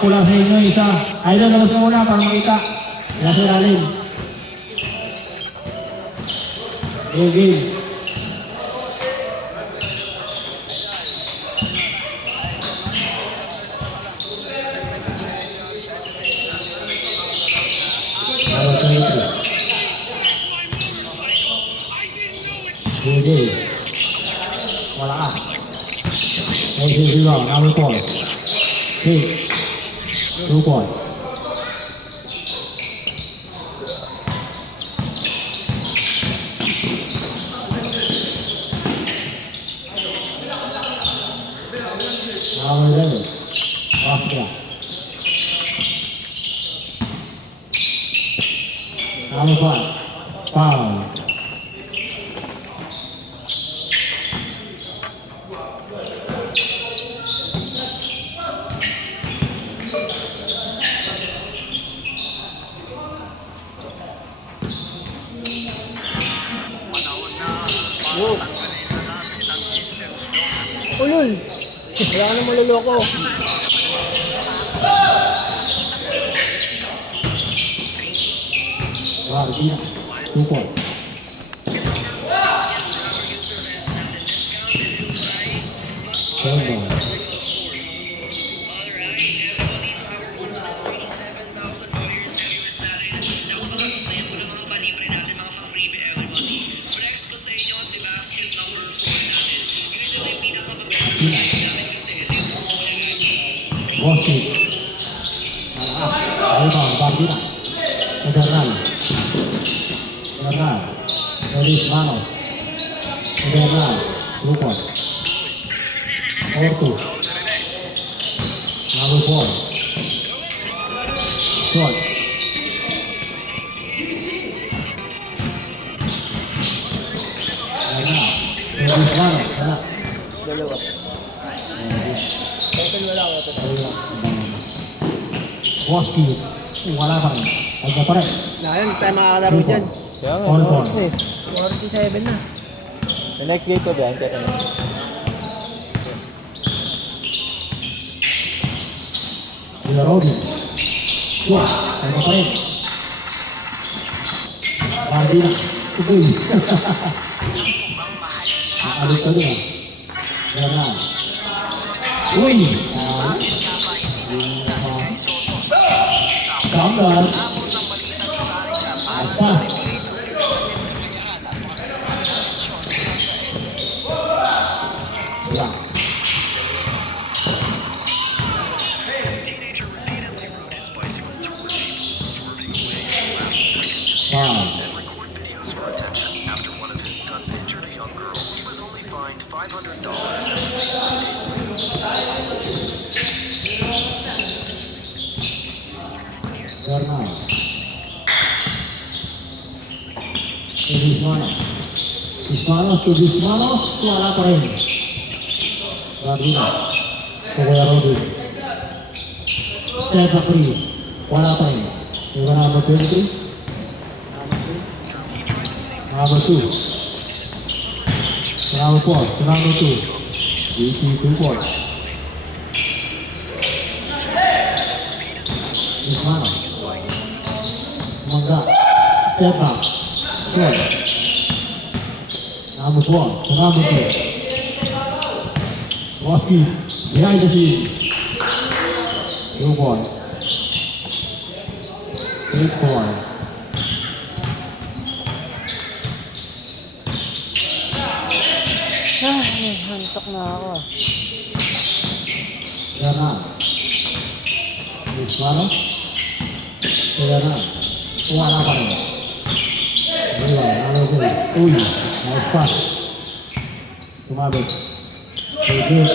Kulang sa inyo isa. Idol, labas na muna para makita. Nasa ilalim. Game. Game. Wala ka. Rebound, number 4. Hey. 2 point. Number 11. Austria. Number 5. Foul. Ulul! Wala ka na maluloko. Wow, dia. 2 point. Bosi. Ayo bang, Barbina. Federal. Dari Mano. Federal. Lupa. Ortu. Lalu Paul. Short. Dari Mano. Dalawa. Total wala ako. Boski. Wala pa rin. Agad pa rin. Ayun, tayo makakalaro dyan. Kaya nga, All no? ball. 47 na. The next game ko ba? Hindi ka na. Kuya Robin. Wah, agad pa rin. Barbina. Uy. Alit ka doon. Ganun. Uy! Gambar. Atas. Ya. Wow. Karena Bismanos, wala pa rin. Rabina, Kuya Robin. Steph Curry, wala pa rin. Yung number 23. Number 2. Number 4, number 2. 82 points. Bismanos. Mangga, step back, short. Number 1, number 2. Boski, behind the scene. 2 point. 8 point. Hantok na ako. Yan na. Bismanos. Yan na. Wala pa rin. Uy, nice pass. Tumabit. Good.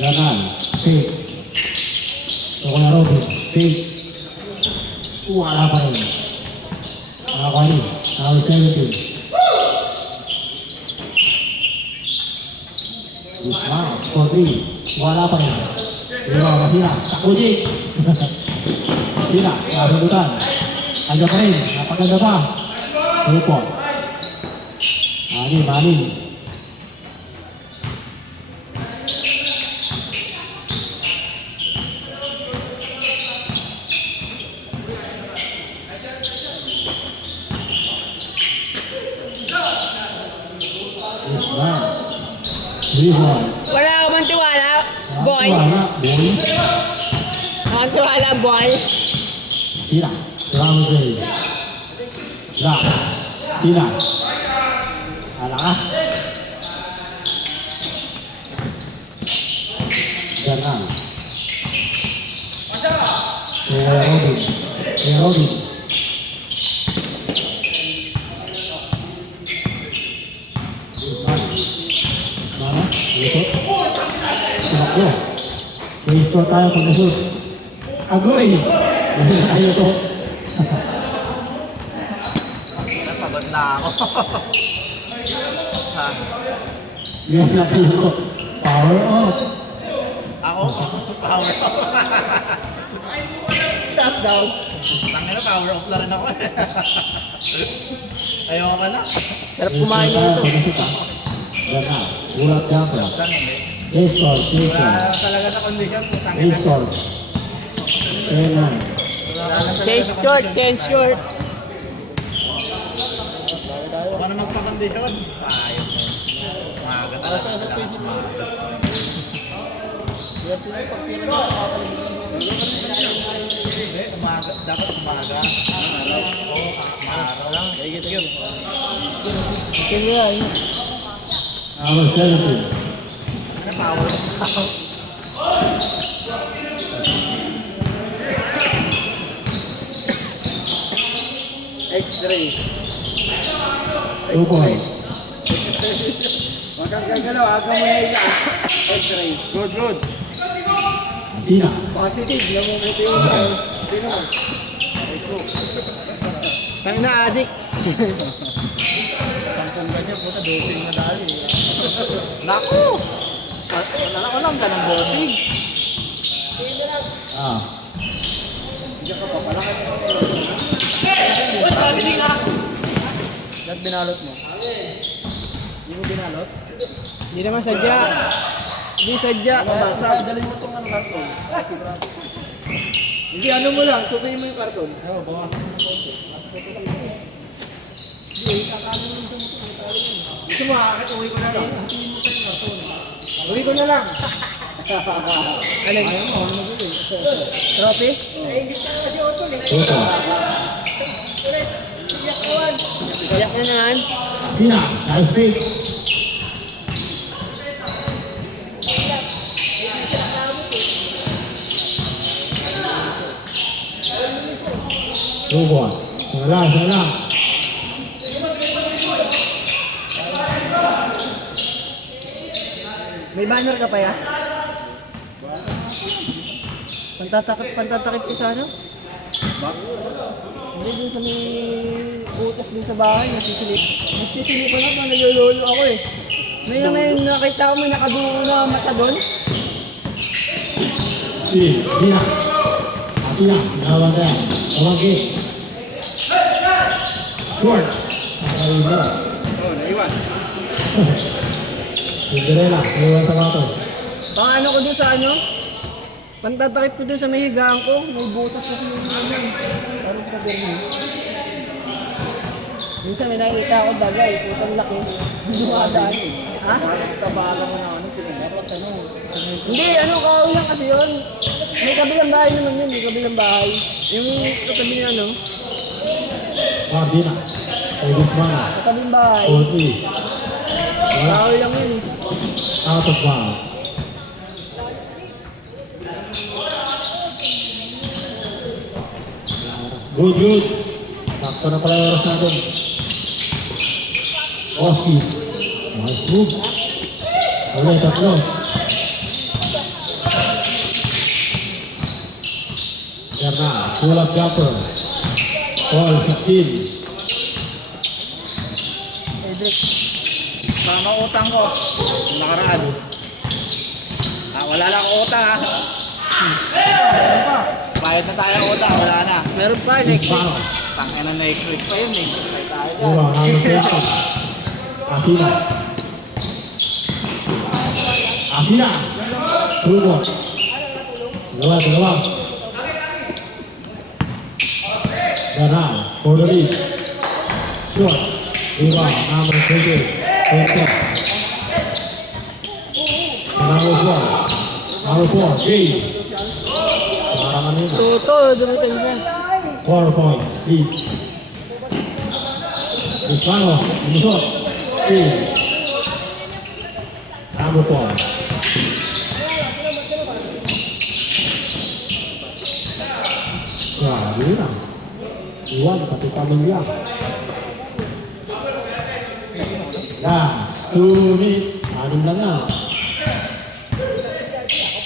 Ganan. Fake. Kuya Robin. Fake. Wala pa rin. Nakakali. Number 17. Bismanos. 4-3. Wala pa rin. Pero masira. Takuji. Masira. Nasundutan. Agad pa rin. Napaganda pa. Support. Manin. 3 points. Wala ka bang tiwala, boy? Wala, boy. Ang tiwala, boy. Tira. Ramsey. Ra. Tira. Alakas. Ganan. Robin. Robin. Mana? Ito. Tumakbo. May-score tayo kung nashoot. Agoy! Ayaw to. Napagod na ako. Yan na ko. Power off. Ako? Power off. Shutdown. Tangina, power off na rin ako eh. Ayaw ka na. Sarap kumain nito. Yan na. Ulat jumper. Baseball. Wala talaga sa condition. Tangina. Baseball. Kailan. Change short, change short. Paano magpa-condition? Ayaw mo. Umaga talaga. Umaga. Dapat umaga. Oo, umaga lang. Yun. Kaya yun. Number 17. Ano power off? X-ray. 2 points. Magkagalaw, aga mo na ila. X-ray. Good. Sina. Positive, namumuti yung sino mo? Tang na adik. Sampung ganyan, puta, dosing na dali. Naku! Wala ko lang, ganang bossing. Ah. Diyan ka pa pala. Ba't binalot mo? Hindi mo binalot? Hindi naman sadya. Hindi sadya. Dalhin mo itong karton. Hindi, ano mo lang, tutuin mo yung karton. Oo, baka. Gusto mo, uwi ko na lang. Uwi ko na lang. Alin? Trophy? Tuto. Iyak na naman. Sina. Nice pick. Two points. Sana. May banner ka pa ya? Pantatakip ka sa ano? Hindi, dun sa may butas dun sa bahay, nagsisilip ko na pa, nalulolo ako eh. May nakita ko may nakadulo na mata doon. Sina. Sina. Nawag na. Nawag it. Short. Nakawin na. Oo, naiwan. Cinderella. Naiwan sa bato. Paano ko dun sa ano? Pantatakip ko dun sa may higaan ko, may butas kasi yung ano. Parang sa bermin. Minsan may nakikita ako daga eh, putang laki. Dumadaan eh. Ha? Tabaga mo na ano, dapat ano. Hindi, ano, kaulang kasi yun. May kabilang bahay naman yun, may kabilang bahay. Yung katabi niya, ano, Mardina. Guzman. katabing bahay. 4-3. Wala. Kaulang yun eh. Out of bounds. Good. Sakto na pala yung oras natin. Oski. Nice move. Ulit, tatlo. Yarna, pull-up jumper. Ball, 15. Edric. Sama utang ko. Nakaraan. Wala lang ako utang ha. Bayad na tayo utang, wala na. Meron pa, next week. Balo. Tangin na next week pa yun eh. May tayo dyan. Dua, number 20. Asina. Asina. Tulong. Dalawa. Yarna, for the lead. Short. Dua, number 20. Power 4. Game. Parang ano yun. Toto, dumating na. 4 points. Lead. Luciano. Lumusot. Game. Number 4. Grabe na. Iwan, pati pamilya. Yan. 2 minutes. 6 lang na.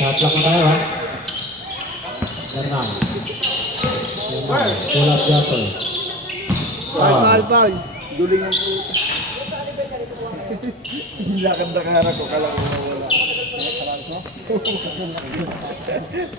Shot lang na tayo ha. Ganang. Sulat Japper. Foul. Duling ang puto. Lakad na kaharap ko, kala ko nawala. Kalakas mo?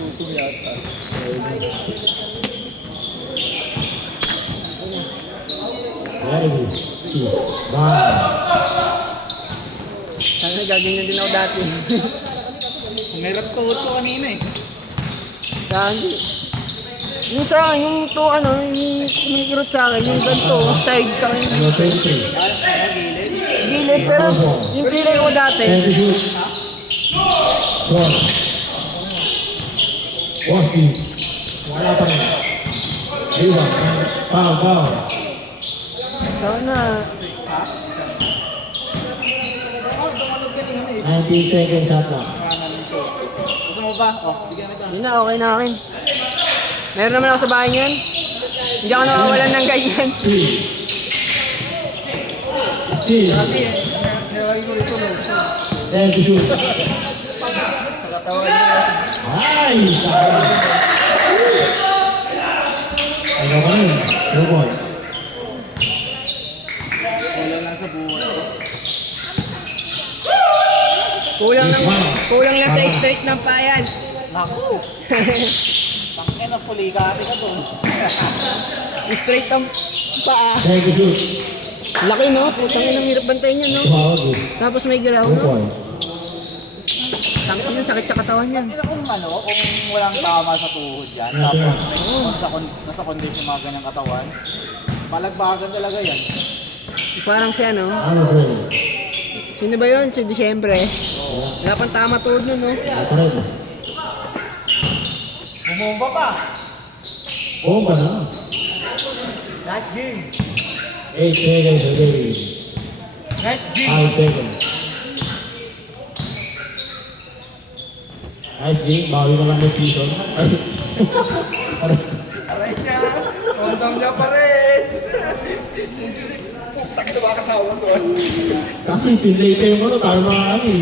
Puto yata. Very good. 2. 1. Sana gaganyan din ako dati. Umirap tuhod ko kanina eh. Hindi. Yung sa akin, yung to ano, yung kumikirot sa akin, yung ganito, side sa akin. Number 23. Gilid, pero yung feeling ko dati, 22. 4. 40. Wala pa rin. Iwan. Foul. sana, 19 seconds shot lang. Gusto mo ba? Oh, bigyan kita. yun na, okay na akin. Meron naman ako sa bahay niyan. Hindi ako nakawalan ng ganyan. 3. 16. Nilagay ko ito, no? 10 to shoot. Nakatawa niya. Ay! Sayang. Ano ka rin? 2 points. Wala lang sa buhay. Kulang lang sa straight ng payan. Naku! Tangin na puligati ka doon. Straight ang paa. 10 to shoot. Laki no? Putang ina, hirap bantayin yan no? Wow, good. Tapos may galaw 2 no? points. Tangin yan, sakit sa katawan yan. Hindi na kung ano, kung walang tama sa tuhod yan, tapos nasa condition mga ganyang katawan, malagbagan talaga yan. Parang siya no? Ano ba rin? Sino ba yun? Si Disyembre. Wala pang tama tuhod nun no? Ano pa rin? Bumomba pa! Bomba na. Nice game! 8 seconds away. Nice 5 seconds. Nice game. Bawi na lang may season. Aray niya! Kondong niya pa rin! Putak na mga kasama doon. Kasi pinlay kayo mo, tayo mga kami.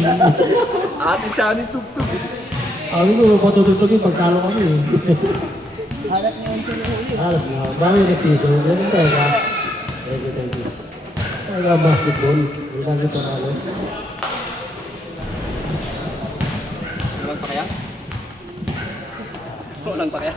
Atin siya ni Tugtug. Sabi ko, patutugtugin pagkalo kami. Hanap niya yung sila. Alas na, bawi na season. Ganun tayo ka. Thank you. Talaga basketball. Hindi lang ito nalo. Walang pa kaya? Walang pa kaya?